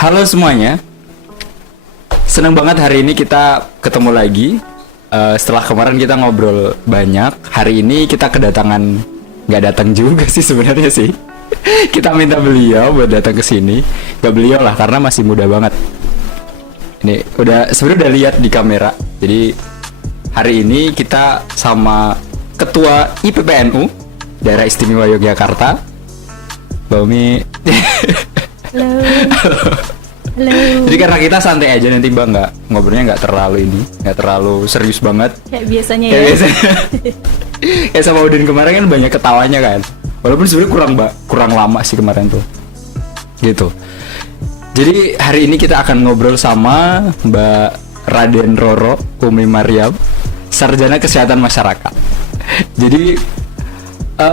Halo semuanya, senang banget hari ini kita ketemu lagi. Setelah kemarin kita ngobrol banyak, hari ini kita kedatangan, nggak datang juga sih sebenarnya sih. Kita minta beliau buat datang ke sini. Nggak beliau lah karena masih muda banget. Ini sebenarnya udah lihat di kamera. Jadi hari ini kita sama Ketua IPPNU Daerah Istimewa Yogyakarta, Mbak Umi. Halo. Halo. Jadi karena kita santai aja nanti Mbak, ngobrolnya nggak terlalu serius banget. Kayak biasanya Kayak ya. biasanya. Kayak sama Udin kemarin kan banyak ketawanya kan. Walaupun sebenarnya kurang lama sih kemarin tuh. Gitu. Jadi hari ini kita akan ngobrol sama Mbak Raden Roro Umi Mariam, Sarjana Kesehatan Masyarakat. Jadi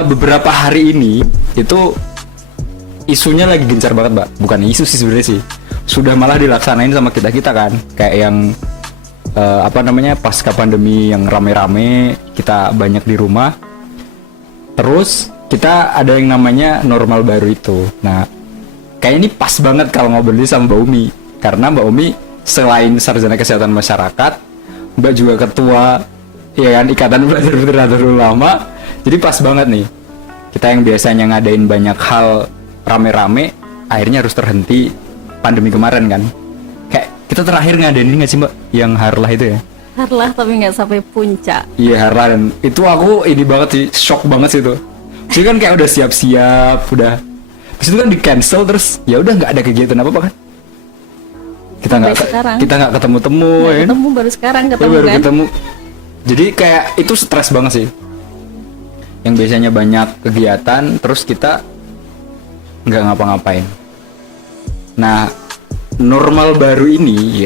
beberapa hari ini itu isunya lagi gencar banget, Mbak. Bukan isu sih sebenarnya sih. Sudah malah dilaksanain sama kita kan. Kayak yang pasca pandemi yang rame-rame, kita banyak di rumah. Terus kita ada yang namanya normal baru itu. Nah, kayak ini pas banget kalau ngobrol sama Mbak Umi. Karena Mbak Umi selain Sarjana Kesehatan Masyarakat, Mbak juga ketua ya kan Ikatan Pelajar Ulama. Jadi pas banget nih. Kita yang biasanya ngadain banyak hal rame-rame akhirnya harus terhenti pandemi kemarin kan. Kayak kita terakhir ngadain ini nggak sih Mbak yang Harlah itu ya? Harlah tapi nggak sampai puncak. Iya Harlah, dan itu aku ini banget sih, shock banget sih itu. Jadi kan kayak udah siap-siap, udah terus itu kan di cancel, terus ya udah nggak ada kegiatan apa kan. Kita nggak ketemu-temu ya. Ketemu baru sekarang ketemu baru kan. ketemu. Jadi kayak itu stres banget sih. Yang biasanya banyak kegiatan terus kita nggak ngapa-ngapain. Nah, normal baru ini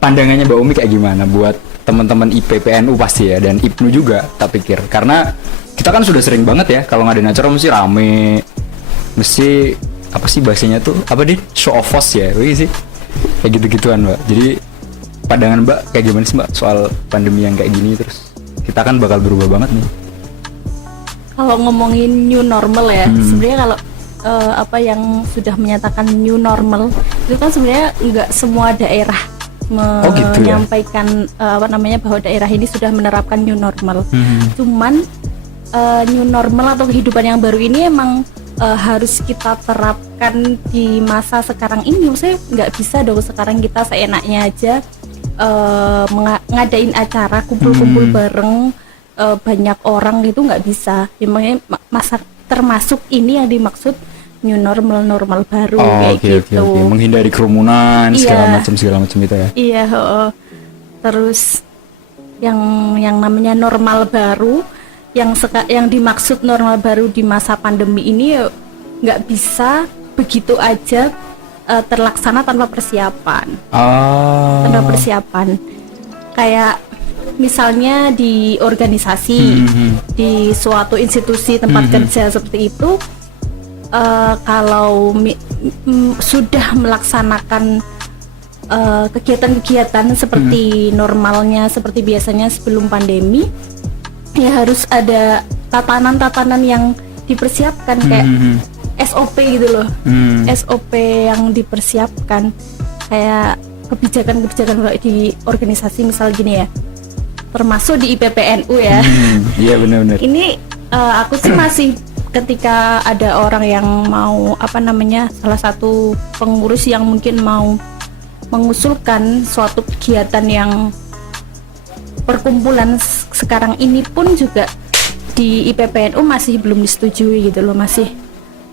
pandangannya Mbak Umi kayak gimana buat teman-teman IPPNU pasti ya, dan IPNU juga tak pikir. Karena kita kan sudah sering banget ya kalau ngadain acara mesti rame, mesti apa sih bahasanya tuh, apa deh, show of force ya, sih kayak gitu-gituan Mbak. Jadi pandangan Mbak kayak gimana sih Mbak soal pandemi yang kayak gini, terus kita kan bakal berubah banget nih. Kalau ngomongin new normal ya, sebenarnya kalau yang sudah menyatakan new normal itu kan sebenarnya nggak semua daerah menyampaikan bahwa daerah ini sudah menerapkan new normal. Cuman new normal atau kehidupan yang baru ini emang harus kita terapkan di masa sekarang ini. Maksudnya nggak bisa dong sekarang kita seenaknya aja ngadain acara kumpul-kumpul bareng banyak orang gitu, nggak bisa. Emangnya masa termasuk ini yang dimaksud new normal baru kayak gitu. Okay. Menghindari kerumunan segala macam itu ya. Iya, terus yang namanya normal baru yang dimaksud normal baru di masa pandemi ini nggak bisa begitu aja terlaksana tanpa persiapan. Tanpa persiapan. Kayak misalnya di organisasi, di suatu institusi tempat kerja seperti itu, kalau sudah melaksanakan kegiatan-kegiatan seperti normalnya, seperti biasanya sebelum pandemi, ya harus ada tatanan-tatanan yang dipersiapkan kayak SOP gitu loh. SOP yang dipersiapkan kayak kebijakan-kebijakan di organisasi, misal gini ya, termasuk di IPPNU ya. Iya benar-benar. Ini aku sih masih ketika ada orang yang mau salah satu pengurus yang mungkin mau mengusulkan suatu kegiatan yang perkumpulan sekarang ini pun juga di IPPNU masih belum disetujui gitu loh, masih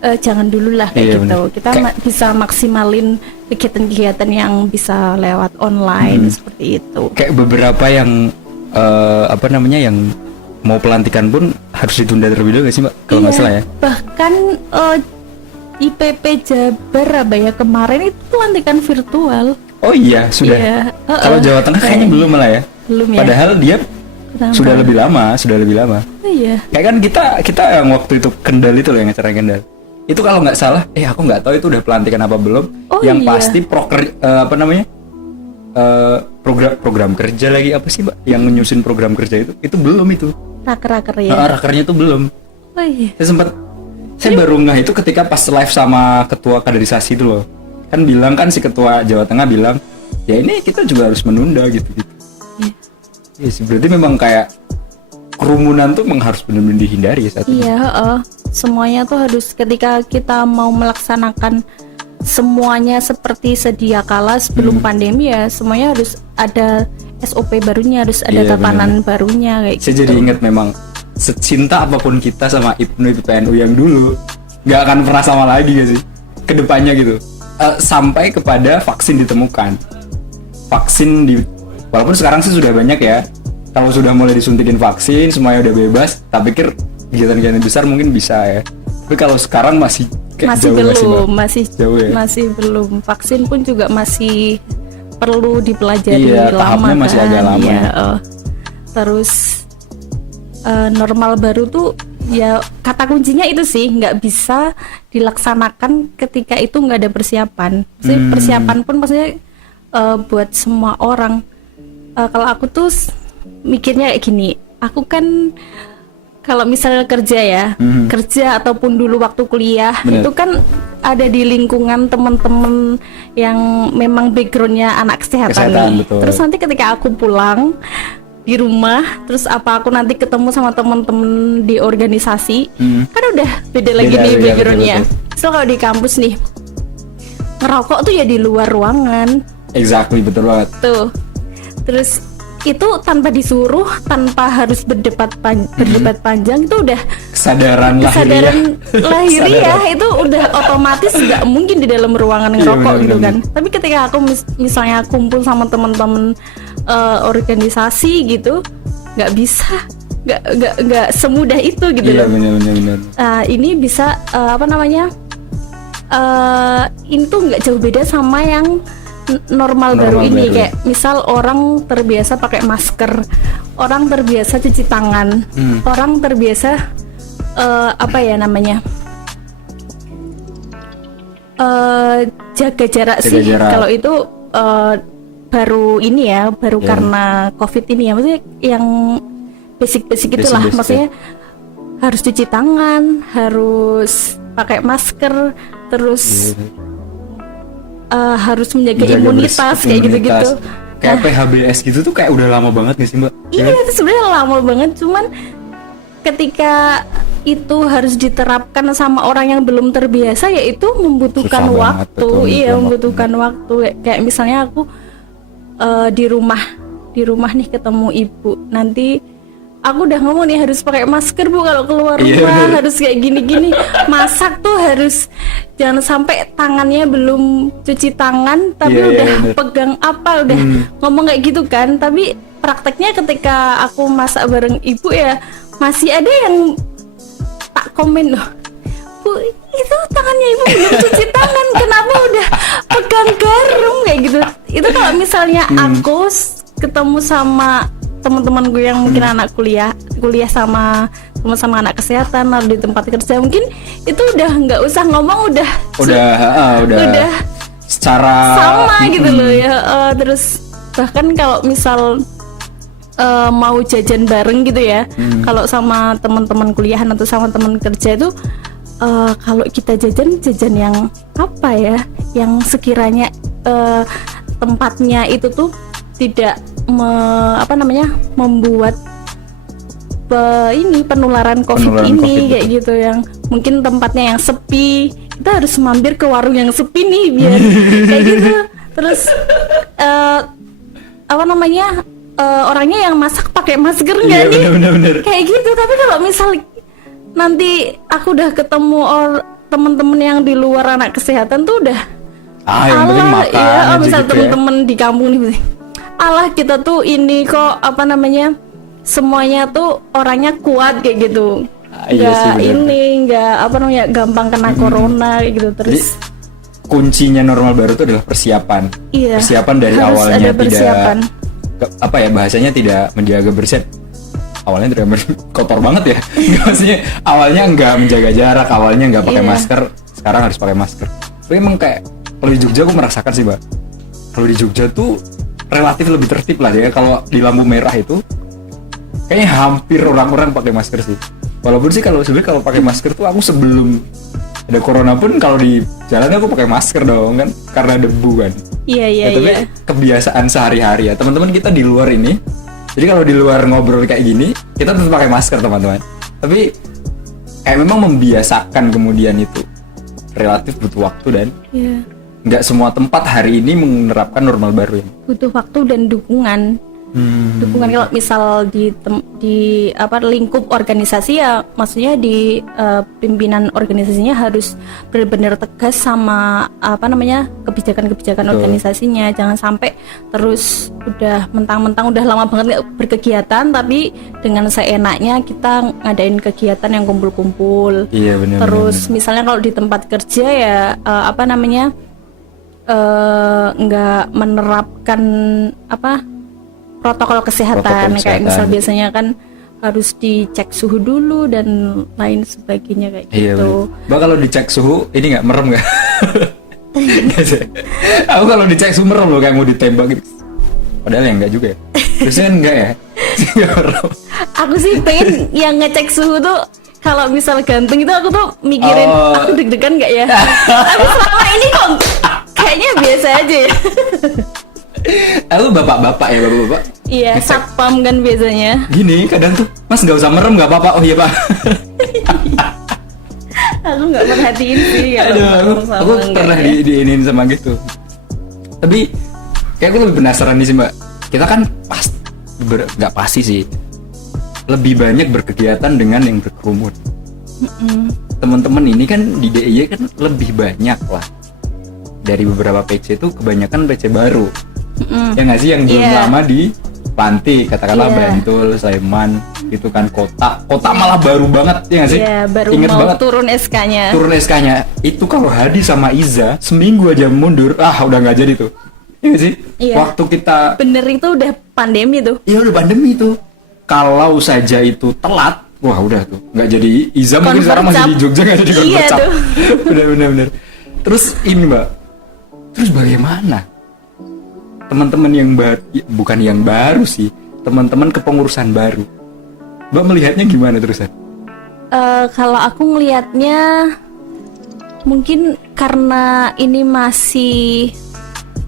jangan dulu lah kayak gitu. Bener. Kita bisa maksimalin kegiatan-kegiatan yang bisa lewat online seperti itu. Kayak beberapa yang yang mau pelantikan pun harus ditunda terlebih dahulu nggak sih Mbak? Kalau nggak salah ya. Bahkan IPP Jabar kemarin itu pelantikan virtual. Oh iya sudah. Iya. Kalau Jawa Tengah kayaknya belum malah ya. Belum ya. Padahal dia sudah lebih lama. Oh iya. Kayak kan kita yang waktu itu Kendal itu loh, yang acara Kendal. Itu kalau nggak salah, aku nggak tahu itu udah pelantikan apa belum. Yang pasti program kerja lagi apa sih Mbak yang menyusun program kerja itu belum itu. Raker ya. Rakernya itu belum. Oh iya. Saya Saya baru ngeh itu ketika pas live sama ketua kaderisasi itu loh. Kan bilang kan si ketua Jawa Tengah bilang, ya ini kita juga harus menunda gitu-gitu. Iya sih, berarti memang kayak kerumunan tuh memang harus benar-benar dihindari saat ini. Iya, semuanya tuh harus ketika kita mau melaksanakan semuanya seperti sedia kala sebelum pandemi ya, semuanya harus ada SOP barunya, harus ada Iya, tatanan barunya kayak Saya gitu. jadi ingat memang secinta apapun kita sama IPNU yang dulu nggak akan pernah sama lagi gak sih kedepannya gitu. Sampai kepada vaksin ditemukan. Walaupun sekarang sih sudah banyak ya, kalau sudah mulai disuntikin vaksin semuanya udah bebas, tak pikir kegiatan-kegiatan besar mungkin bisa ya, tapi kalau sekarang masih kayak Masih jauh belum, jauh ya. masih belum. Vaksin pun juga masih perlu dipelajari Iya, lama tahapnya masih kan. agak lama. Iya, terus normal baru tuh ya kata kuncinya itu sih nggak bisa dilaksanakan ketika itu nggak ada persiapan. Jadi persiapan pun maksudnya buat semua orang. Kalau aku tuh mikirnya kayak gini, aku kan kalau misalnya kerja ya, kerja ataupun dulu waktu kuliah, Bener. itu kan ada di lingkungan teman-teman yang memang backgroundnya anak kesehatan nih. Betul. Terus nanti ketika aku pulang di rumah, terus apa aku nanti ketemu sama teman-teman di organisasi, kan udah beda lagi nih Beda, backgroundnya. betul. So kalau di kampus nih, ngerokok tuh ya di luar ruangan. Exactly, betul banget. Tuh. Terus itu tanpa disuruh, tanpa harus berdebat panjang, itu udah Kesadaran kesadaran lahiriah itu udah otomatis nggak mungkin di dalam ruangan ngerokok bener, gitu bener. kan. Tapi ketika aku misalnya kumpul sama teman-teman organisasi gitu, nggak bisa, nggak semudah itu gitu Iya, loh. benar. Ini bisa apa namanya? Ini tuh nggak jauh beda sama yang normal baru ini, baru. kayak misal orang terbiasa pakai masker, orang terbiasa cuci tangan, orang terbiasa apa ya namanya, jaga jarak Jaga sih. jarak. Kalau itu baru ini ya, baru Iya. karena COVID ini ya, maksudnya yang basic-basic itulah, Basic-basic, maksudnya harus cuci tangan, harus pakai masker, terus harus menjaga imunitas kayak gitu-gitu. Kayak PHBS gitu tuh kayak udah lama banget nih sih Mbak? Iya, itu sebenarnya lama banget, cuman ketika itu harus diterapkan sama orang yang belum terbiasa, yaitu membutuhkan Susah banget, waktu. betul, Iya, butuh membutuhkan waktu. Kayak misalnya aku di rumah nih ketemu ibu, nanti aku udah ngomong nih harus pakai masker Bu kalau keluar Iya, rumah, bener. harus kayak gini-gini. Masak tuh harus jangan sampai tangannya belum cuci tangan tapi Iya, udah bener. pegang apa, udah ngomong kayak gitu kan. Tapi prakteknya ketika aku masak bareng ibu ya masih ada yang tak komen loh, Bu itu tangannya ibu belum cuci tangan, kenapa udah pegang garam kayak gitu. Itu kalau misalnya aku ketemu sama teman-teman gue yang mungkin anak kuliah sama anak kesehatan lalu di tempat kerja, mungkin itu udah nggak usah ngomong, udah secara sama gitu loh ya. Terus bahkan kalau misal mau jajan bareng gitu ya, kalau sama teman-teman kuliahan atau sama teman kerja itu kalau kita jajan yang apa ya, yang sekiranya tempatnya itu tuh tidak membuat penularan COVID ini COVID, kayak betul. gitu, yang mungkin tempatnya yang sepi, kita harus mampir ke warung yang sepi nih biar kayak gitu. Terus orangnya yang masak pakai masker nggak nih? bener. Kayak gitu. Tapi kalau misal nanti aku udah ketemu temen-temen yang di luar anak kesehatan tuh udah Yang penting makan ya, aja misal gitu ya. temen-temen di kampung nih, alah kita tuh ini kok semuanya tuh orangnya kuat kayak gitu, Iya sih, bener. nggak gampang kena corona kayak gitu. Terus Jadi kuncinya normal baru itu adalah persiapan. iya, Persiapan dari harus awalnya ada persiapan. bahasanya tidak menjaga bersih. Awalnya tidak kotor banget ya. Maksudnya awalnya nggak menjaga jarak, awalnya nggak pakai Iya. masker, sekarang harus pakai masker. Tapi emang kayak kalau di Jogja aku merasakan sih, Mbak. Kalau di Jogja tuh relatif lebih tertib lah ya. Kalau di lampu merah itu kayaknya hampir orang-orang pakai masker sih. Walaupun sih kalau sebenarnya kalau pakai masker tuh aku sebelum ada corona pun kalau di jalan aku pakai masker dong kan karena debu kan. Iya iya Tapi iya. kebiasaan sehari-hari ya teman-teman kita di luar ini. Jadi kalau di luar ngobrol kayak gini kita tetap pakai masker teman-teman. Tapi kayak memang membiasakan kemudian itu relatif butuh waktu dan Iya. nggak semua tempat hari ini menerapkan normal baru ini. Butuh waktu dan dukungan. Dukungan kalau misal di apa lingkup organisasi ya, maksudnya di pimpinan organisasinya harus benar-benar tegas sama apa namanya kebijakan-kebijakan Betul. organisasinya. Jangan sampai terus udah mentang-mentang udah lama banget nggak berkegiatan, tapi dengan seenaknya kita ngadain kegiatan yang kumpul-kumpul. Iya benar. Terus misalnya kalau di tempat kerja ya apa namanya nggak menerapkan apa protokol kesehatan, kayak misal biasanya kan harus dicek suhu dulu dan lain sebagainya kayak Iya gitu. benar. Mbak kalau dicek suhu ini nggak merem nggak? Nggak sih. Aku kalau dicek suhu merem loh kayak mau ditembak gitu. Padahal ya enggak juga ya. Terusnya enggak ya. Nggak merem. Aku sih pengen yang ngecek suhu tuh kalau misal ganteng itu aku tuh mikirin aku deg-degan nggak ya. Tapi selama ini kok kayaknya biasa aja ya. Aku bapak-bapak ya bapak-bapak. Iya, Ngecek. satpam kan biasanya. Gini kadang tuh Mas nggak usah merem nggak apa-apa. Oh iya pak. Aku nggak perhatiin sih kalau Aduh, merem sama aku enggak pernah ya. diinin sama gitu. Tapi kayak aku lebih penasaran nih sih mbak. Kita kan nggak pasti sih. Lebih banyak berkegiatan dengan yang berkerumun. Teman-teman ini kan di DIY kan lebih banyak lah. Dari beberapa PC itu kebanyakan PC baru. Ya nggak sih yang belum Iya. lama di Panti, katakanlah Iya. Bantul, Sleman, itu kan kota malah baru banget ya nggak sih? Iya, baru Ingat mau banget turun SK-nya. turun SK-nya itu kalau Hadi sama Iza seminggu aja mundur udah nggak jadi tuh. Iya nggak sih? Iya. Waktu kita Bener itu udah pandemi tuh. ya udah pandemi tuh. Kalau saja itu telat, wah udah tuh nggak jadi Iza mungkin sekarang masih di Jogja nggak jadi Iya Convercap. tuh. Bener. Terus ini mbak, terus bagaimana teman-teman yang bukan yang baru sih, teman-teman kepengurusan baru, mbak melihatnya gimana terusan? Kalau aku ngelihatnya mungkin karena ini masih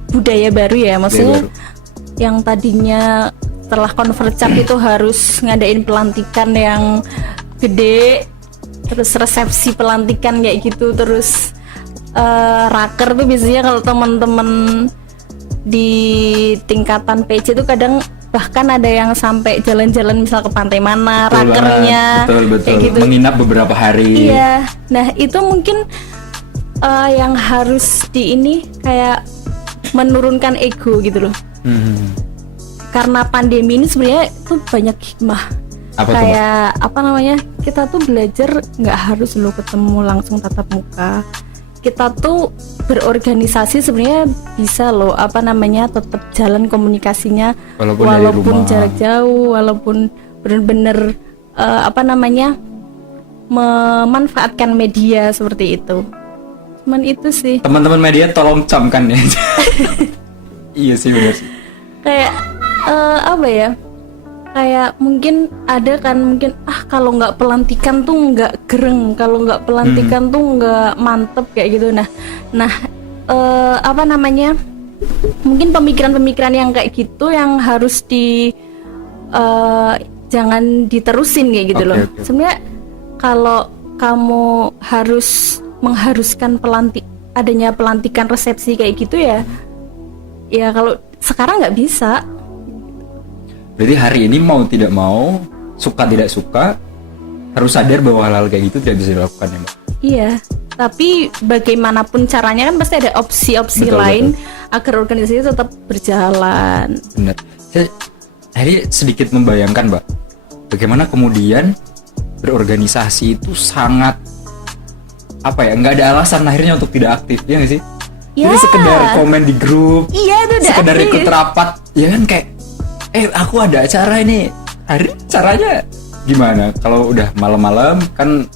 budaya baru ya, maksudnya baru. yang tadinya setelah Convercap itu harus ngadain pelantikan yang gede, terus resepsi pelantikan kayak gitu, terus raker tuh biasanya kalau teman-teman di tingkatan PC itu kadang bahkan ada yang sampai jalan-jalan misal ke pantai mana, Betul rakernya banget, betul kayak gitu. menginap beberapa hari. Iya, nah itu mungkin yang harus di ini kayak menurunkan ego gitu loh. Karena pandemi ini sebenarnya tuh banyak hikmah. Apa tuh, Mbak? Kayak apa namanya? Kita tuh belajar nggak harus lo ketemu langsung tatap muka. Kita tuh berorganisasi sebenarnya bisa loh apa namanya tetap jalan komunikasinya Walaupun dari rumah. jarak jauh, walaupun benar-benar apa namanya memanfaatkan media seperti itu. Cuman itu sih Teman-teman media tolong camkan ya. Iya sih benar sih. kayak apa ya? Kayak mungkin ada kan mungkin kalau nggak pelantikan tuh nggak gereng, kalau nggak pelantikan tuh nggak mantep kayak gitu. Nah apa namanya, mungkin pemikiran-pemikiran yang kayak gitu yang harus jangan diterusin kayak gitu loh. Oke. Sebenarnya kalau kamu harus mengharuskan adanya pelantikan resepsi kayak gitu ya kalau sekarang nggak bisa. Berarti hari ini mau tidak mau, suka tidak suka, harus sadar bahwa hal-hal kayak gitu tidak bisa dilakukan ya mbak. Iya, tapi bagaimanapun caranya kan pasti ada opsi-opsi Betul, lain agar organisasi tetap berjalan. Benar. Saya hari sedikit membayangkan mbak, bagaimana kemudian berorganisasi itu sangat nggak ada alasan akhirnya untuk tidak aktif, ya nggak sih? Ya. Jadi sekedar komen di grup, Iya, itu udah sekedar aktif. ikut rapat, ya kan kayak, aku ada acara ini, hari caranya gimana? Kalau udah malam-malam kan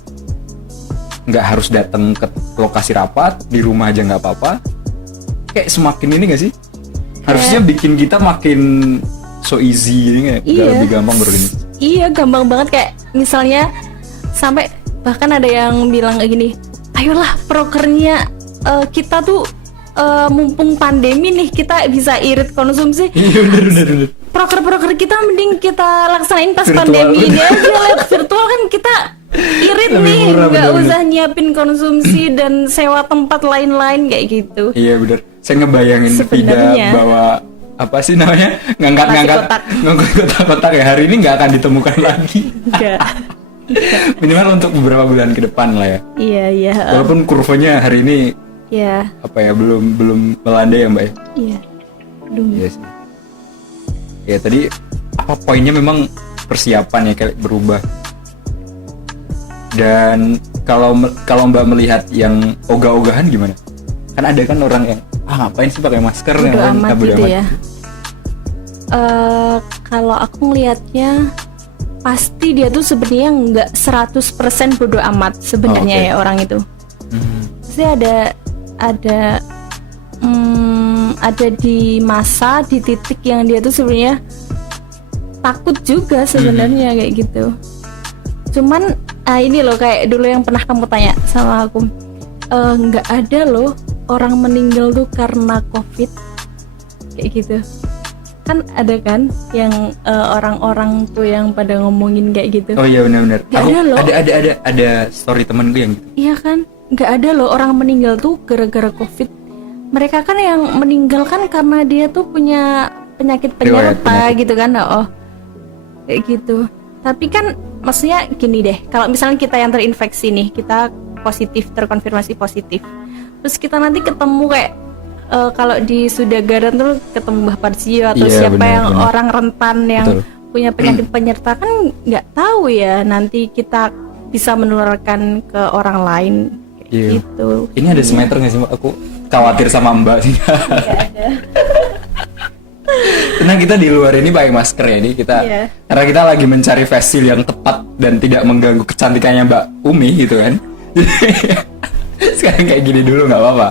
nggak harus datang ke lokasi rapat, di rumah aja nggak apa-apa. Kayak semakin ini nggak sih? Harusnya bikin kita makin so easy, ini nggak Iya. lebih gampang berorganisasi. Iya, gampang banget kayak misalnya Sampai bahkan ada yang bilang kayak gini, ayolah prokernya kita tuh mumpung pandemi nih kita bisa irit konsumsi. Iya bener. Proker kita mending kita laksanain pas Virtual. pandemi ini aja, lihat virtual kan kita irit Lebih nih, murah, nggak bener-bener. usah nyiapin konsumsi dan sewa tempat lain-lain kayak gitu. Iya bener. Saya ngebayangin tidak Sebenarnya. bawa apa sih namanya, ngangkat kotak. kotak ya, hari ini nggak akan ditemukan lagi. Enggak. Minimal untuk beberapa bulan ke depan lah ya. Iya. Walaupun kurvanya hari ini Iya. apa ya, belum melandai ya mbak ya. Iya. Aduh. Iya sih. Ya tadi apa poinnya, memang persiapan ya kayak berubah. Dan kalau mbak melihat yang ogah-ogahan gimana? Kan ada kan orang yang ngapain sih pakai masker, Bodo yang lain, amat bodo gitu amat. ya. Kalau aku ngelihatnya pasti dia tuh sebenarnya nggak 100% bodo amat sebenarnya Oh, oke. ya orang itu. Pasti ada di masa, di titik yang dia tuh sebenarnya takut juga sebenarnya kayak gitu. Cuman ini loh, kayak dulu yang pernah kamu tanya sama aku, nggak ada loh orang meninggal tuh karena COVID kayak gitu. Kan ada kan yang orang-orang tuh yang pada ngomongin kayak gitu. Oh iya benar-benar. Nggak Aku ada loh. ada story temen gue yang gitu. Iya kan, nggak ada loh orang meninggal tuh gara-gara COVID. Mereka kan yang meninggal kan karena dia tuh punya penyakit Riwayat penyerta penyakit. gitu kan, kayak gitu. Tapi kan maksudnya gini deh, kalau misalnya kita yang terinfeksi nih, kita positif, terkonfirmasi positif, terus kita nanti ketemu kayak kalau di Sudagaran tuh ketemu Mbah Parsio atau Iya, siapa benar, yang benar. orang rentan yang Betul. punya penyakit penyerta, kan nggak tahu ya nanti kita bisa menularkan ke orang lain kayak Iya. gitu. Ini ada semeter nggak sih mbak? Aku khawatir sama mbak sih. Nggak ada. Tenang, kita di luar ini pakai masker ya, ini kita Iya. karena kita lagi mencari face shield yang tepat dan tidak mengganggu kecantikannya Mbak Umi gitu kan. Sekarang kayak gini dulu nggak apa-apa.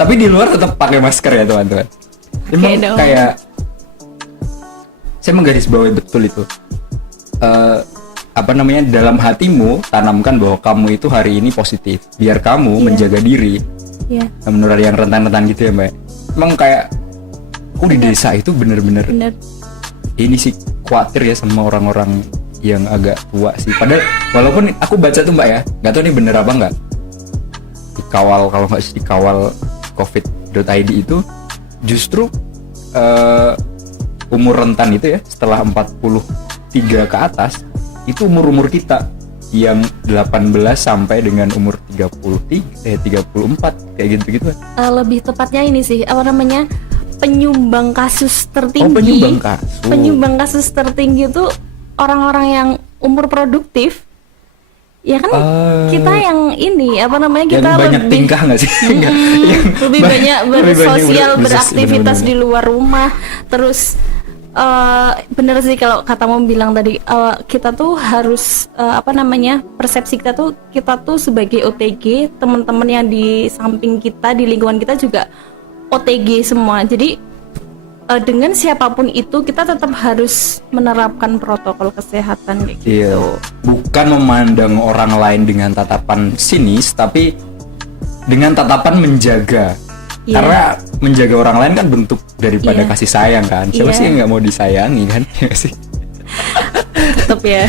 Tapi di luar tetap pakai masker ya teman-teman. Emang dong. kayak saya menggarisbawahi betul itu. Apa namanya, dalam hatimu tanamkan bahwa kamu itu hari ini positif, biar kamu Iya. menjaga diri Iya, menurut yang rentan-rentan gitu ya Mbak. Emang kayak aku di desa itu bener-bener bener. ini sih khawatir ya sama orang-orang yang agak tua sih. Padahal walaupun aku baca tuh Mbak ya, nggak tahu ini bener apa nggak, dikawal, kalau nggak sih dikawal covid.id itu justru umur rentan itu ya setelah 43 ke atas itu umur kita yang 18 sampai dengan umur 34 kayak gitu-gitu. Lebih tepatnya ini sih, apa namanya, penyumbang kasus tertinggi. Oh, penyumbang kasus. Penyumbang kasus tertinggi itu orang-orang yang umur produktif. Ya kan, kita yang ini apa namanya, Yang kita banyak lebih tingkah nggak sih? Yang lebih banyak lebih banyak bersosial, berbisnis, beraktivitas bener-bener. di luar rumah. Terus bener sih kalau katamu bilang tadi, kita tuh harus apa namanya, persepsi kita tuh sebagai OTG, teman-teman yang di samping kita, di lingkungan kita juga OTG semua. Jadi dengan siapapun itu kita tetap harus menerapkan protokol kesehatan kayak gitu. Iya, bukan memandang orang lain dengan tatapan sinis, tapi dengan tatapan menjaga. Iya. Karena menjaga orang lain kan bentuk daripada Iya. kasih sayang kan. Siapa Iya. sih yang nggak mau disayangi kan? Iya nggak sih. Tetap ya.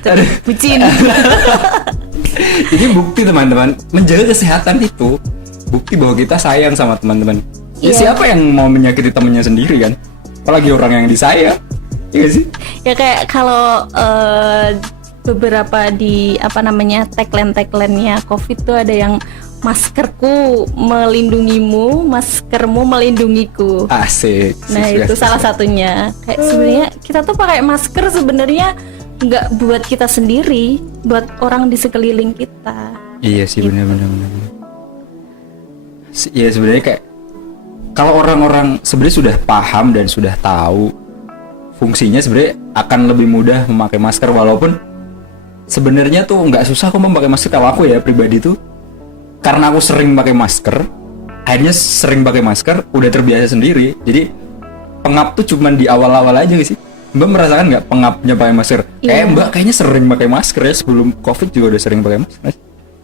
Tetap bucin. Ini bukti teman-teman, menjaga kesehatan itu bukti bahwa kita sayang sama teman-teman. Ya Iya. siapa yang mau menyakiti temannya sendiri kan? Apalagi orang yang disayang. Iya nggak sih? Ya kayak kalau beberapa di apa namanya, tagline-nya COVID tuh ada yang maskerku melindungimu, maskermu melindungiku. Asik. Nah itu salah satunya. Kayak sebenarnya kita tuh pakai masker sebenarnya nggak buat kita sendiri, buat orang di sekeliling kita. Iya sih, benar-benar. Iya sebenarnya kayak kalau orang-orang sebenarnya sudah paham dan sudah tahu fungsinya, sebenarnya akan lebih mudah memakai masker. Walaupun sebenarnya tuh nggak susah kok memakai masker. Kalau aku ya pribadi tuh, karena aku sering pakai masker, akhirnya sering pakai masker, udah terbiasa sendiri. Jadi pengap tuh cuman di awal-awal aja sih. Mbak merasakan nggak pengapnya pakai masker? Kayak Iya. Mbak kayaknya sering pakai masker ya, sebelum COVID juga udah sering pakai masker.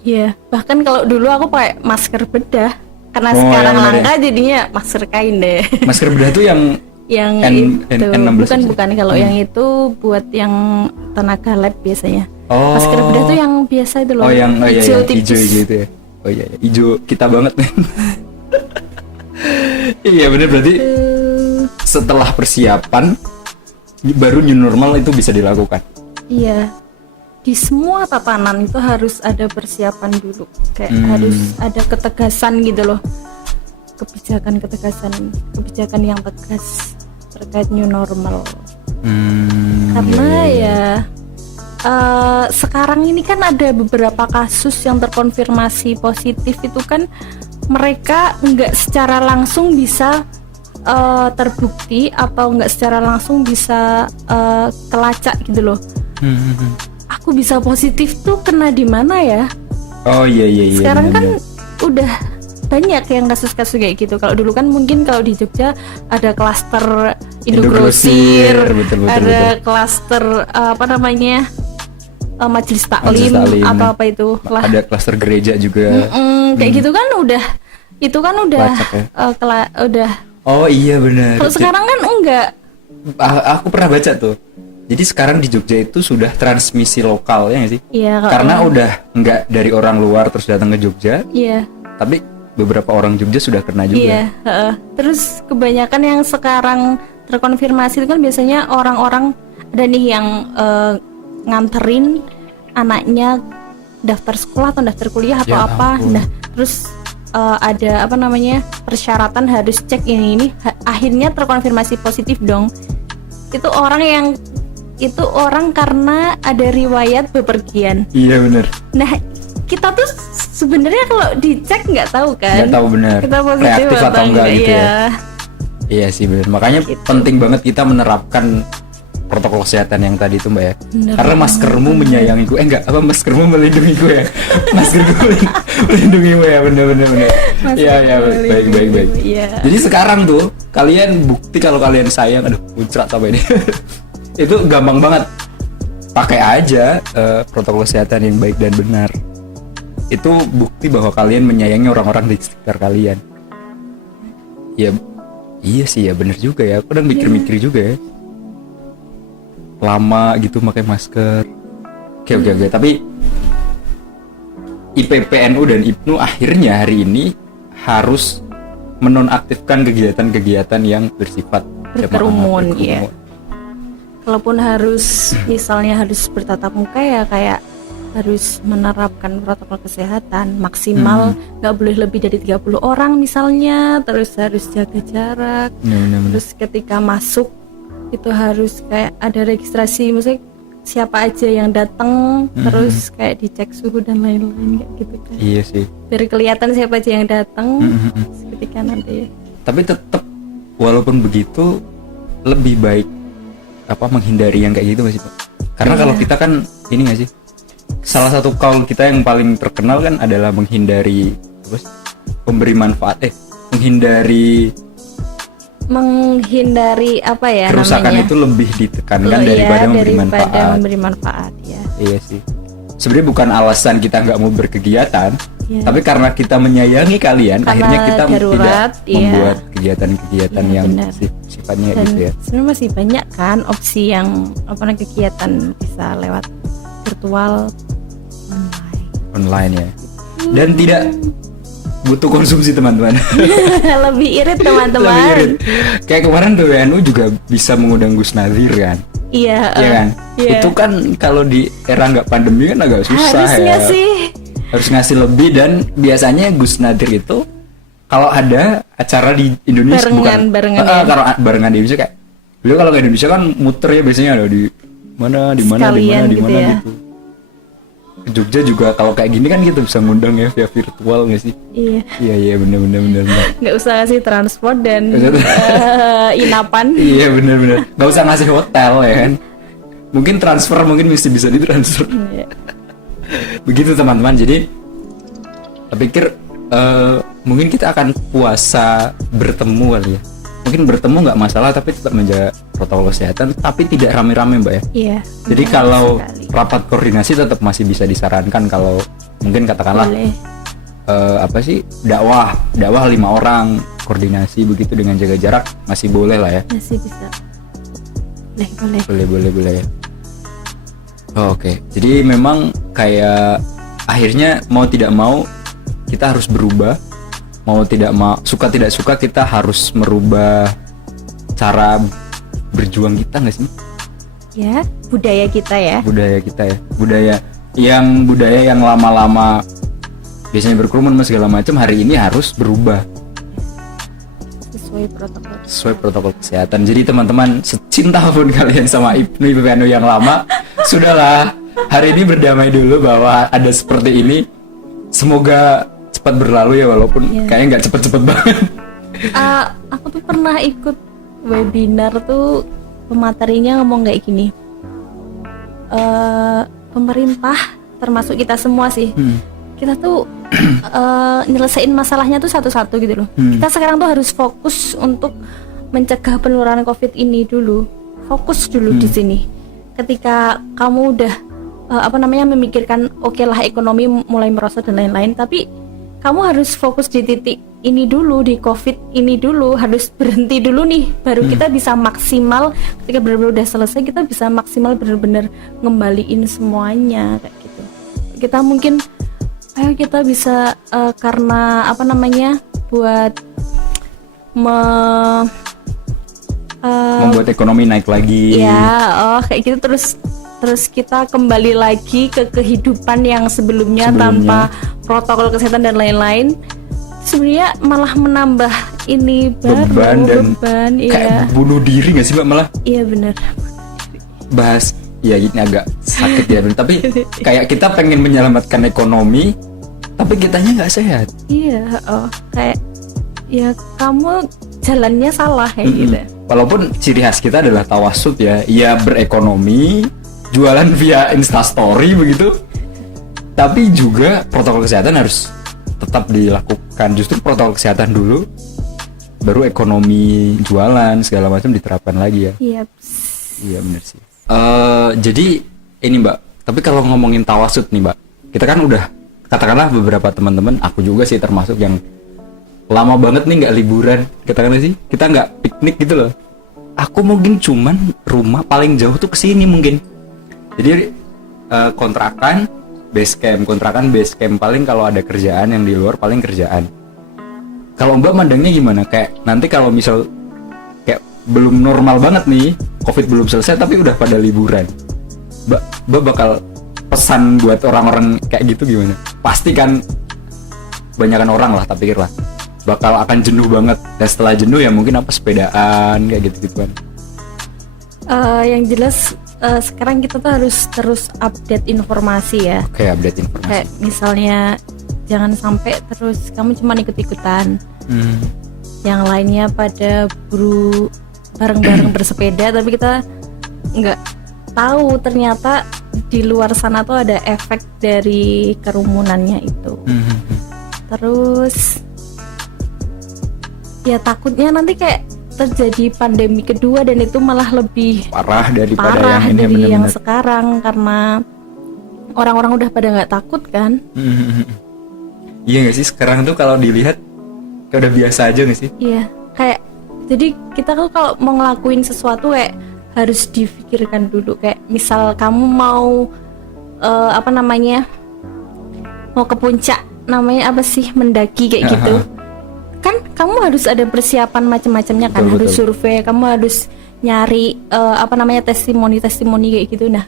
Iya, bahkan kalau dulu aku pakai masker bedah karena Oh, sekarang iya, benar langka jadinya masker kain deh. Masker bedah tuh yang Yang itu N16 bukan kalau yang itu buat yang tenaga lab biasanya. Oh. Masker bedah tuh yang biasa itu loh. Oh yang iya, hijau iya, hijau tipis. gitu ya. Oh iya, iya. Hijau kita banget nih. Iya bener, berarti setelah persiapan baru new normal itu bisa dilakukan. Iya. Di semua tatanan itu harus ada persiapan dulu. Kayak harus ada ketegasan gitu loh. Kebijakan yang tegas terkait new normal. Karena ya sekarang ini kan ada beberapa kasus yang terkonfirmasi positif itu kan mereka nggak secara langsung bisa terbukti atau nggak secara langsung bisa kelacak gitu loh. Aku bisa positif tuh kena di mana ya? Oh iya iya iya. Sekarang kan bener-bener. udah banyak yang kasus-kasus kayak gitu. Kalau dulu kan mungkin kalau di Jogja ada klaster Indogrosir, Indogrosir, betul, ada klaster apa namanya majelis taklim atau apa itu lah. Ada klaster gereja juga. Kayak gitu kan udah itu kan udah Lacak ya? udah. Oh iya benar. Kalau sekarang kan enggak. Aku pernah baca tuh. Jadi sekarang di Jogja itu sudah transmisi lokal ya nggak sih? Iya. Karena udah nggak dari orang luar terus datang ke Jogja, Iya. tapi beberapa orang Jogja sudah kena juga. Iya. Terus kebanyakan yang sekarang terkonfirmasi itu kan biasanya orang-orang ada nih yang nganterin anaknya daftar sekolah atau daftar kuliah atau Ya apa. ampun. Nah, terus ada apa namanya persyaratan harus cek ini akhirnya terkonfirmasi positif dong. Itu orang karena ada riwayat bepergian. Iya benar. Nah, kita tuh sebenarnya kalau dicek nggak tahu kan. Nggak tahu benar. Kita positif Reaktif atau enggak gitu ya. Iya. Iya sih benar. Makanya Gitu. penting banget kita menerapkan protokol kesehatan yang tadi itu Mbak ya. Bener. Karena maskermu menyayangiku. Maskermu melindungiku ya. Maskerku melindungimu ya. Benar. Iya baik. Iya. Jadi sekarang tuh kalian bukti kalau kalian sayang, aduh muncrat sampai ini. Itu gampang banget. Pakai aja protokol kesehatan yang baik dan benar. Itu bukti bahwa kalian menyayangi orang-orang di sekitar kalian. Ya, iya sih ya benar juga ya. Aku kadang mikir-mikir juga ya. Lama gitu pakai masker. Oke. Tapi IPPNU dan IPNU akhirnya hari ini harus menonaktifkan kegiatan-kegiatan yang bersifat Berkerumun, jamaah, iya. Kalaupun misalnya harus bertatap muka ya kayak harus menerapkan protokol kesehatan maksimal nggak boleh lebih dari 30 orang misalnya, terus harus jaga jarak. Benar. Terus ketika masuk itu harus kayak ada registrasi, maksudnya siapa aja yang datang, terus kayak dicek suhu dan lain-lain kayak gitu kan. Iya sih. Biar kelihatan siapa aja yang datang ketika nanti. Tapi tetap walaupun begitu lebih baik menghindari yang kayak gitu masih Pak. Karena kalau kita kan ini nggak sih, salah satu kaul kita yang paling terkenal kan adalah menghindari menghindari apa ya kerusakan namanya, itu lebih ditekankan daripada memberi manfaat ya. Iya sih. Sebenarnya bukan alasan kita nggak mau berkegiatan, Iya. tapi karena kita menyayangi kalian, Karena akhirnya kita darurat, tidak membuat kegiatan-kegiatan Iya, yang benar. sifatnya Dan gitu ya. sebenarnya masih banyak kan opsi yang kegiatan bisa lewat virtual Online ya. Dan tidak butuh konsumsi teman-teman. lebih irit Lebih teman-teman. irit. Kayak kemarin PWNU juga bisa mengundang Gus Nadir kan. Iya Iya kan? iya. Itu kan kalau di era nggak pandemi kan agak susah harusnya ya. sih Harus ngasih lebih, dan biasanya Gus Nadir itu kalau ada acara di Indonesia Barengan ya. kalau barengan di Indonesia kayak beliau kalau ke Indonesia kan muter ya biasanya ada di mana Sekalian gitu ya. gitu. Ke Jogja juga kalau kayak gini kan kita bisa ngundang ya via virtual nggak sih? iya, Iya benar. nggak usah kasih transport dan Nggak usah. inapan. Iya benar. Nggak usah ngasih hotel ya kan? Mungkin transfer mungkin mesti bisa ditransfer. Iya. Begitu teman-teman. Jadi saya pikir mungkin kita akan puasa bertemu kali ya. mungkin bertemu nggak masalah, tapi tetap menjaga protokol kesehatan, tapi tidak rame-rame Mbak ya. Iya. Jadi benar kalau sekali. rapat koordinasi tetap masih bisa disarankan, kalau mungkin katakanlah Boleh. apa sih, dakwah 5 orang koordinasi begitu dengan jaga jarak masih boleh lah ya. Masih bisa. Boleh. Boleh ya. Oh, oke. Jadi memang kayak akhirnya mau tidak mau kita harus berubah, mau tidak mau, suka tidak suka kita harus merubah cara berjuang kita nggak sih? Ya, budaya kita ya. Budaya yang lama-lama biasanya berkerumun segala macam, hari ini harus berubah sesuai protokol kesehatan. Jadi teman-teman, secinta pun kalian sama Ibnu yang lama, sudahlah, hari ini berdamai dulu bahwa ada seperti ini. Semoga cepat berlalu ya, walaupun kayaknya nggak cepet-cepet banget. Aku tuh pernah ikut webinar tuh, pematerinya ngomong kayak gini. Pemerintah termasuk kita semua sih, kita tuh nyelesain masalahnya tuh satu-satu gitu loh. Kita sekarang tuh harus fokus untuk mencegah penularan COVID ini dulu. Fokus dulu di sini. Ketika kamu udah memikirkan oke lah ekonomi mulai merosot dan lain-lain, tapi kamu harus fokus di titik ini dulu, di COVID ini dulu, harus berhenti dulu nih, baru kita bisa maksimal. Ketika benar-benar udah selesai, kita bisa maksimal benar-benar ngembaliin semuanya kayak gitu. Kita mungkin ayo kita bisa karena buat membuat ekonomi naik lagi. Ya, kayak gitu, terus kita kembali lagi ke kehidupan yang sebelumnya tanpa protokol kesehatan dan lain-lain. Sebenarnya malah menambah ini beban kayak bunuh diri nggak sih Mbak malah? Iya benar. Bahas ya ini agak sakit ya, tapi kayak kita pengen menyelamatkan ekonomi, tapi kitanya nggak sehat. Iya, kayak ya kamu jalannya salah kayak gitu. Walaupun ciri khas kita adalah tawasud ya, berekonomi, jualan via Instastory begitu, tapi juga protokol kesehatan harus tetap dilakukan. Justru protokol kesehatan dulu, baru ekonomi, jualan segala macam diterapkan lagi ya. Iya benar sih. Jadi ini Mbak, tapi kalau ngomongin tawasud nih Mbak, kita kan udah katakanlah beberapa teman-teman, aku juga sih termasuk yang lama banget nih nggak liburan, katakanlah sih kita nggak piknik gitu loh. Aku mungkin cuman rumah paling jauh tuh kesini mungkin. Jadi kontrakan base camp paling kalau ada kerjaan yang di luar paling kerjaan. Kalau Mbak mandangnya gimana? Kayak nanti kalau misal kayak belum normal banget nih, COVID belum selesai tapi udah pada liburan, Mbak bakal pesan buat orang-orang kayak gitu gimana? Pasti kan banyakan orang lah, tak pikir lah bakal akan jenuh banget, dan setelah jenuh ya mungkin sepedaan kayak gitu-gituan. Yang jelas sekarang kita tuh harus terus update informasi ya. Oke, update informasi. Kayak misalnya jangan sampai terus kamu cuma ikut-ikutan, yang lainnya pada bareng-bareng bersepeda, tapi kita nggak tahu ternyata di luar sana tuh ada efek dari kerumunannya itu. Terus ya takutnya nanti kayak terjadi pandemi kedua dan itu malah lebih parah daripada yang ini dari bener-bener. yang sekarang, karena orang-orang udah pada nggak takut kan. Iya nggak sih, sekarang tuh kalau dilihat kayak udah biasa aja nggak sih? Iya, kayak jadi kita tuh kalau mau ngelakuin sesuatu kayak harus difikirkan dulu. Kayak misal kamu mau mau ke puncak, namanya apa sih, mendaki kayak gitu kan, kamu harus ada persiapan macam-macamnya kan. Harus survei, kamu harus nyari testimoni kayak gitu. Nah,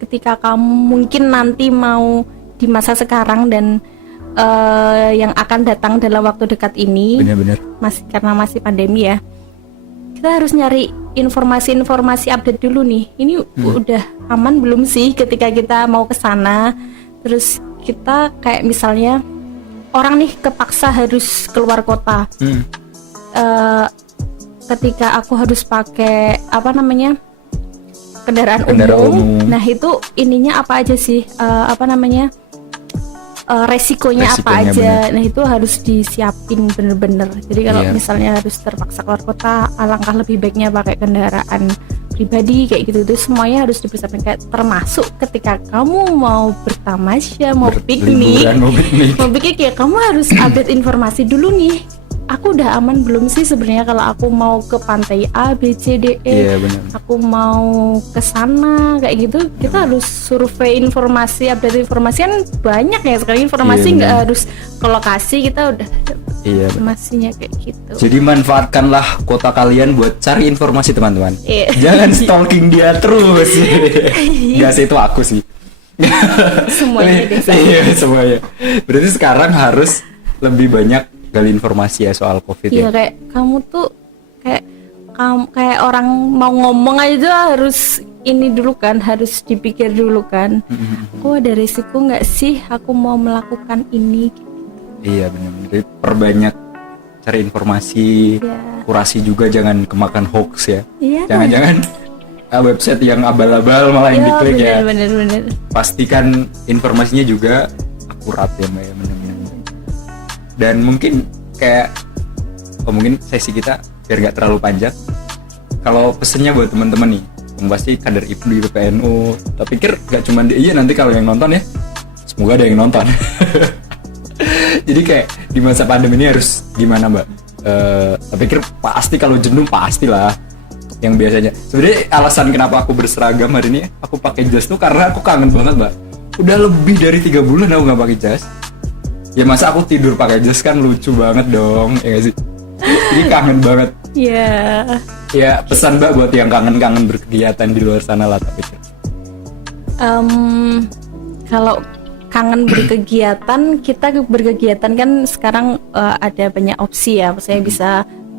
ketika kamu mungkin nanti mau di masa sekarang dan yang akan datang dalam waktu dekat ini, benar-benar karena masih pandemi ya, kita harus nyari informasi update dulu nih. Ini udah aman belum sih ketika kita mau ke sana? Terus kita kayak misalnya orang nih kepaksa harus keluar kota. Ketika aku harus pakai kendaraan umum. Nah, itu ininya apa aja sih? resikonya apa Resikonya aja. Nah itu harus disiapin bener-bener. Jadi kalau Iya. misalnya harus terpaksa keluar kota, alangkah lebih baiknya pakai kendaraan pribadi kayak gitu. Itu semuanya harus dipersiapkan, kayak termasuk ketika kamu mau bertamasya, mau piknik, Berliburan, mau piknik. mau piknik ya kamu harus update informasi dulu nih. Aku udah aman belum sih sebenarnya kalau aku mau ke pantai A, B, C, D, E. Iya benar. Aku mau ke sana kayak gitu, kita harus survei informasi, update informasi kan banyak ya sekarang informasi, Iya, nggak benar. harus ke lokasi, kita udah dapet Iya benar. informasinya kayak gitu. Jadi manfaatkanlah kota kalian buat cari informasi teman-teman. Iya. Jangan stalking dia terus. Enggak sih, itu aku sih. Semuanya deh. Iya semuanya. Berarti sekarang harus lebih banyak gali informasi ya soal COVID Iya ya. kayak kamu tuh kayak orang mau ngomong aja tuh harus ini dulu kan, harus dipikir dulu kan. Aku ada resiko nggak sih aku mau melakukan ini? Iya benar. Jadi perbanyak cari informasi, Iya. kurasi juga jangan kemakan hoax ya. Iya. Jangan-jangan website yang abal-abal malah yang Iya, diklik ya. bener. Pastikan informasinya juga akurat ya Mbak ya, benar-benar. Dan mungkin kayak mungkin sesi kita biar nggak terlalu panjang, kalau pesennya buat teman-teman nih yang pasti kader IPDI PPNU, tapi pikir nggak cuma dia nanti kalau yang nonton ya semoga ada yang nonton. Jadi kayak di masa pandemi ini harus gimana Mbak? Tapi pikir pasti kalau jenuh pastilah yang biasanya. Sebenarnya alasan kenapa aku berseragam hari ini aku pakai jas tuh karena aku kangen banget Mbak. Udah lebih dari 3 bulan aku nggak pakai jas. Ya masa aku tidur pakai jas kan lucu banget dong, ya gak sih? Jadi kangen banget. Iya. Ya pesan Mbak buat yang kangen-kangen berkegiatan di luar sana lah tapi. Kalau kangen berkegiatan, kita berkegiatan kan sekarang ada banyak opsi ya, maksudnya bisa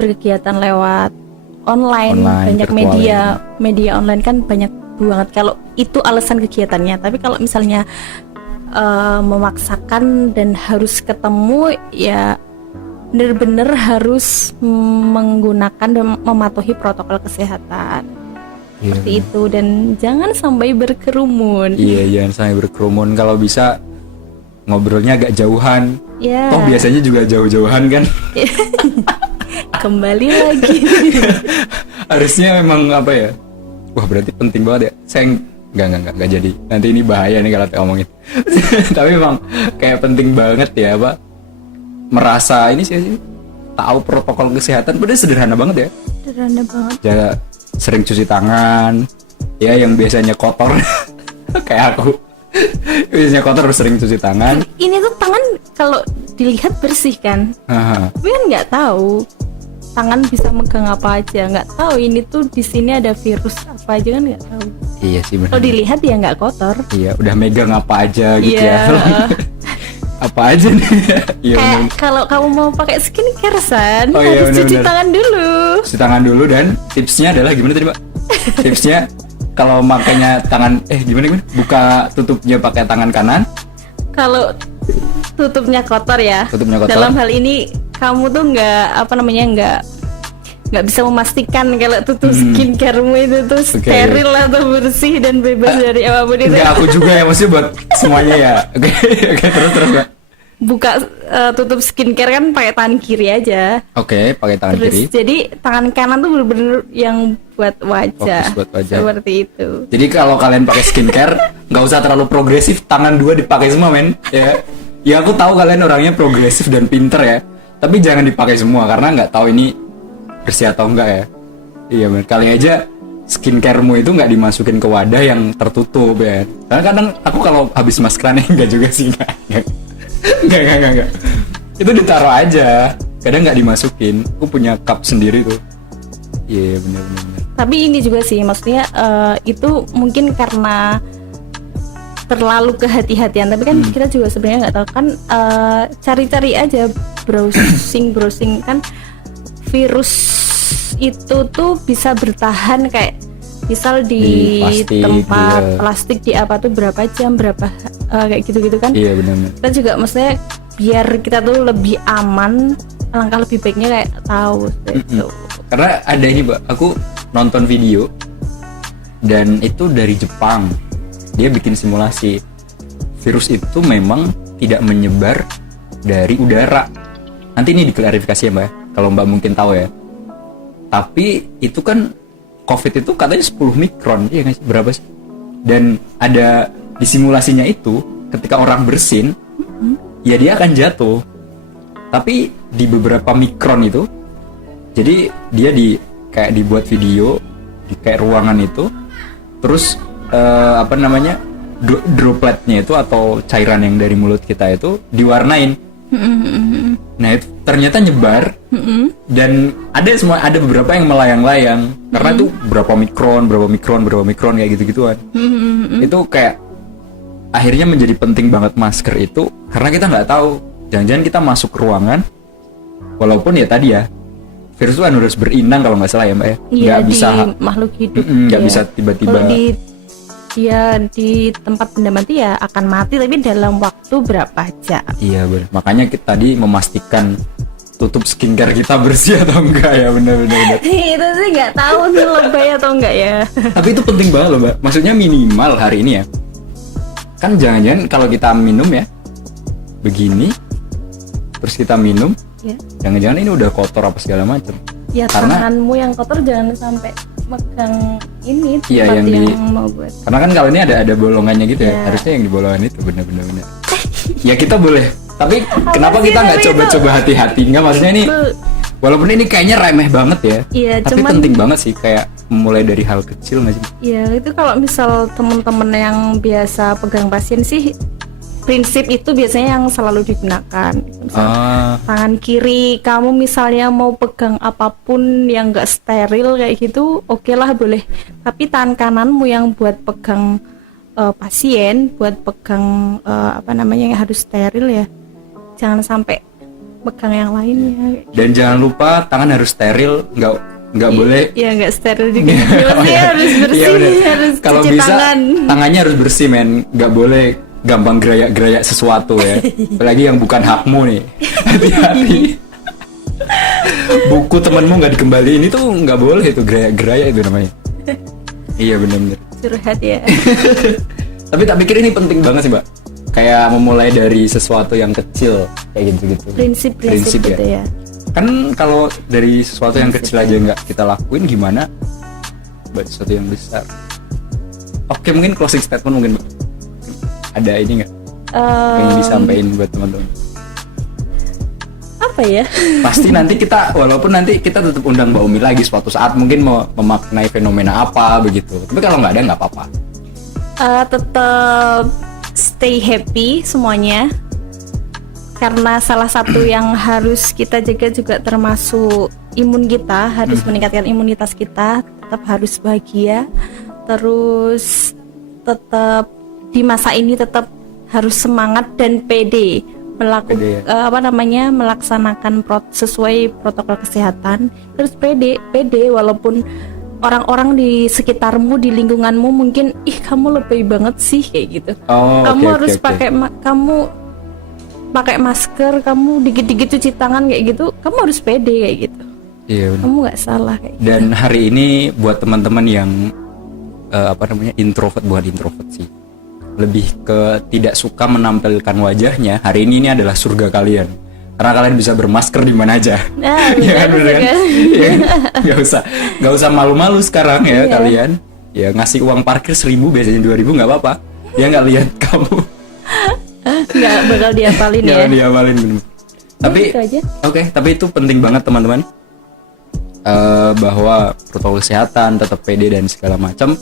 berkegiatan lewat online, banyak virtual media online kan banyak banget. Kalau itu alasan kegiatannya, tapi kalau misalnya memaksakan dan harus ketemu ya bener-bener harus menggunakan dan mematuhi protokol kesehatan. Seperti itu, dan jangan sampai berkerumun. Iya jangan sampai berkerumun, kalau bisa ngobrolnya agak jauhan. Ya. Toh biasanya juga jauh-jauhan kan. Kembali lagi. Harusnya memang apa ya? Wah berarti penting banget ya. Saya nggak jadi. Nanti ini bahaya nih kalau saya ngomongin. Tapi memang kayak penting banget ya Pak. Merasa ini sih tahu protokol kesehatan, padahal sederhana banget ya. Sederhana banget. Ya sering cuci tangan. Ya yang biasanya kotor kayak aku. Biasanya kotor harus sering cuci tangan. Ini tuh tangan kalau dilihat bersih kan, Haha. tapi kan nggak tahu tangan bisa megang apa aja, nggak tahu ini tuh di sini ada virus apa aja kan nggak tahu. Iya sih benar. Kalau dilihat ya nggak kotor. Iya, udah megang apa aja gitu Iya. ya. Apa aja nih? Iya Kayak benar. kalau kamu mau pakai skincare San, Oh iya, harus cuci benar-benar. tangan dulu. Cuci tangan dulu, dan tipsnya adalah gimana tadi Mbak? Tipsnya kalau makainya tangan gimana? Buka tutupnya pakai tangan kanan. Kalau tutupnya kotor ya. Tutupnya kotor. Dalam hal ini kamu tuh nggak bisa memastikan kalau tutup skincaremu itu tuh Oke. steril atau bersih dan bebas dari apapun itu. Enggak, aku juga ya, maksudnya buat semuanya ya. Oke, oke, terus Mbak. Buka tutup skincare kan pakai tangan kiri aja. Oke, pakai tangan Terus kiri. jadi tangan kanan tuh bener-bener yang buat wajah. Fokus buat wajah. Seperti itu. Jadi kalau kalian pakai skincare, nggak usah terlalu progresif, tangan dua dipakai semua men. Ya, ya aku tahu kalian orangnya progresif dan pinter ya. Tapi jangan dipakai semua karena nggak tahu ini bersih atau enggak ya. Iya men, kali aja skincaremu itu nggak dimasukin ke wadah yang tertutup ya. Karena kadang aku kalau habis maskeran enggak juga sih, enggak. Itu ditaruh aja, kadang nggak dimasukin. Aku punya cup sendiri tuh. Iya bener. Tapi ini juga sih, maksudnya itu mungkin karena terlalu kehati-hatian. Tapi kan kita juga sebenarnya nggak tahu kan, cari-cari aja, browsing kan virus itu tuh bisa bertahan kayak misal di plastik, tempat iya. plastik di apa tuh berapa jam berapa kayak gitu-gitu kan. Iya bener. Kita juga maksudnya biar kita tuh lebih aman, alangkah lebih baiknya kayak tahu gitu. Karena ada ini Mbak, aku nonton video dan itu dari Jepang. Dia bikin simulasi. Virus itu memang tidak menyebar dari udara. Nanti ini diklarifikasi ya Mbak, kalau Mbak mungkin tahu ya. Tapi itu kan COVID itu katanya 10 mikron, ya nggak sih? Berapa sih? Dan ada di simulasinya itu, ketika orang bersin, ya dia akan jatuh. Tapi di beberapa mikron itu, jadi dia kayak dibuat video di kayak ruangan itu, terus dropletnya itu atau cairan yang dari mulut kita itu diwarnain. Nah itu ternyata nyebar, dan ada beberapa yang melayang-layang karena itu berapa mikron kayak gitu-gituan. Itu kayak akhirnya menjadi penting banget masker itu karena kita nggak tahu, jangan-jangan kita masuk ke ruangan, walaupun ya tadi ya virus itu kan harus berinang kalau nggak salah ya Mbak ya. Iya, Nggak bisa makhluk hidup. nggak bisa tiba-tiba. Kalau di tempat benda mati ya akan mati, tapi dalam waktu berapa jam. Iya benar. Makanya kita tadi memastikan tutup skincare kita bersih atau enggak ya, benar-benar. Itu sih nggak tahu sih lebay atau enggak ya. Tapi itu penting banget loh Mbak. Maksudnya minimal hari ini ya. Kan jangan-jangan kalau kita minum ya begini, terus kita minum, Ya. jangan-jangan ini udah kotor apa segala macam. Ya Karena- tanganmu yang kotor jangan sampai megang ini Iya, tempat yang yang mau buat. Karena kan kalau ini ada bolongannya gitu ya. Iya. Harusnya yang di bolongan itu benar-benar. Ya kita boleh. Tapi kenapa sih, kita nggak tapi coba-coba hati-hati? Nggak, maksudnya ini walaupun ini kayaknya remeh banget ya. Iya, Tapi cuman penting banget sih, kayak mulai dari hal kecil nggak sih? ya itu kalau misal temen-temen yang biasa pegang pasien sih, prinsip itu biasanya yang selalu digunakan. Misal, tangan kiri kamu misalnya mau pegang apapun yang enggak steril kayak gitu, oke lah boleh. Tapi tangan kananmu yang buat pegang pasien, buat pegang yang harus steril ya, jangan sampai pegang yang lainnya. Dan jangan lupa tangan harus steril, nggak boleh. Iya, nggak steril juga. Maksudnya harus bersih, Iya, bener. harus Kalau cuci bisa tangan. tangannya harus bersih men, nggak boleh gampang gerayak sesuatu ya. Apalagi yang bukan hakmu nih. Hati-hati. Buku temenmu nggak dikembaliin itu nggak boleh, itu gerayak itu namanya. Iya benar-benar. Curhat ya. Tapi tak pikir ini penting banget sih Mbak. Kayak memulai dari sesuatu yang kecil kayak gitu-gitu. Prinsip-prinsip gitu ya. Kan kalau dari sesuatu yang kecil aja nggak kita lakuin, gimana buat sesuatu yang besar? Oke, mungkin closing statement mungkin Mbak. Ada ini nggak yang disampaikan buat teman-teman? Apa ya? Pasti nanti kita, walaupun nanti kita tetap undang Mbak Umi lagi suatu saat, mungkin mau memaknai fenomena apa begitu. Tapi kalau nggak ada nggak apa-apa. Tetap stay happy semuanya, karena salah satu yang harus kita jaga juga termasuk imun kita, harus meningkatkan imunitas kita, tetap harus bahagia, terus tetap di masa ini tetap harus semangat dan pede Pede melaksanakan sesuai protokol kesehatan. Terus pede walaupun orang-orang di sekitarmu, di lingkunganmu mungkin kamu lebih banget sih kayak gitu. Kamu harus pakai kamu pakai masker, kamu dikit-dikit cuci tangan kayak gitu, kamu harus pede kayak gitu. Iya. Kamu nggak salah kayak gitu. Dan hari ini buat teman-teman yang introvert, bukan introvert sih, lebih ke tidak suka menampilkan wajahnya, hari ini adalah surga kalian. Karena kalian bisa bermasker di mana aja. Nah, Ya kan, bener kan? Iya kan? Nggak usah malu-malu sekarang ya. Iya. Kalian. Ya ngasih uang parkir 1.000 biasanya 2.000 nggak apa-apa. Ya nggak lihat kamu. Nggak bakal diapalin ya. Nggak diapalin bener. Tapi Itu aja. oke, tapi itu penting banget teman-teman. Bahwa protokol kesehatan, tetap pede dan segala macam.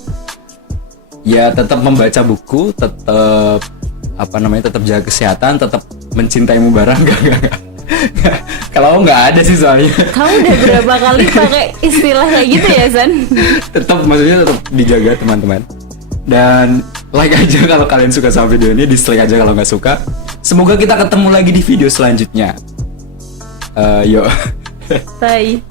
Ya tetap membaca buku, tetap tetap jaga kesehatan, tetap mencintaimu barang. Enggak. Kalau nggak ada sih soalnya. Kamu udah berapa kali pakai istilah kayak gitu ya, San? Maksudnya tetap dijaga teman-teman. Dan like aja kalau kalian suka sama video ini, dislike aja kalau nggak suka. Semoga kita ketemu lagi di video selanjutnya. Yuk. Bye.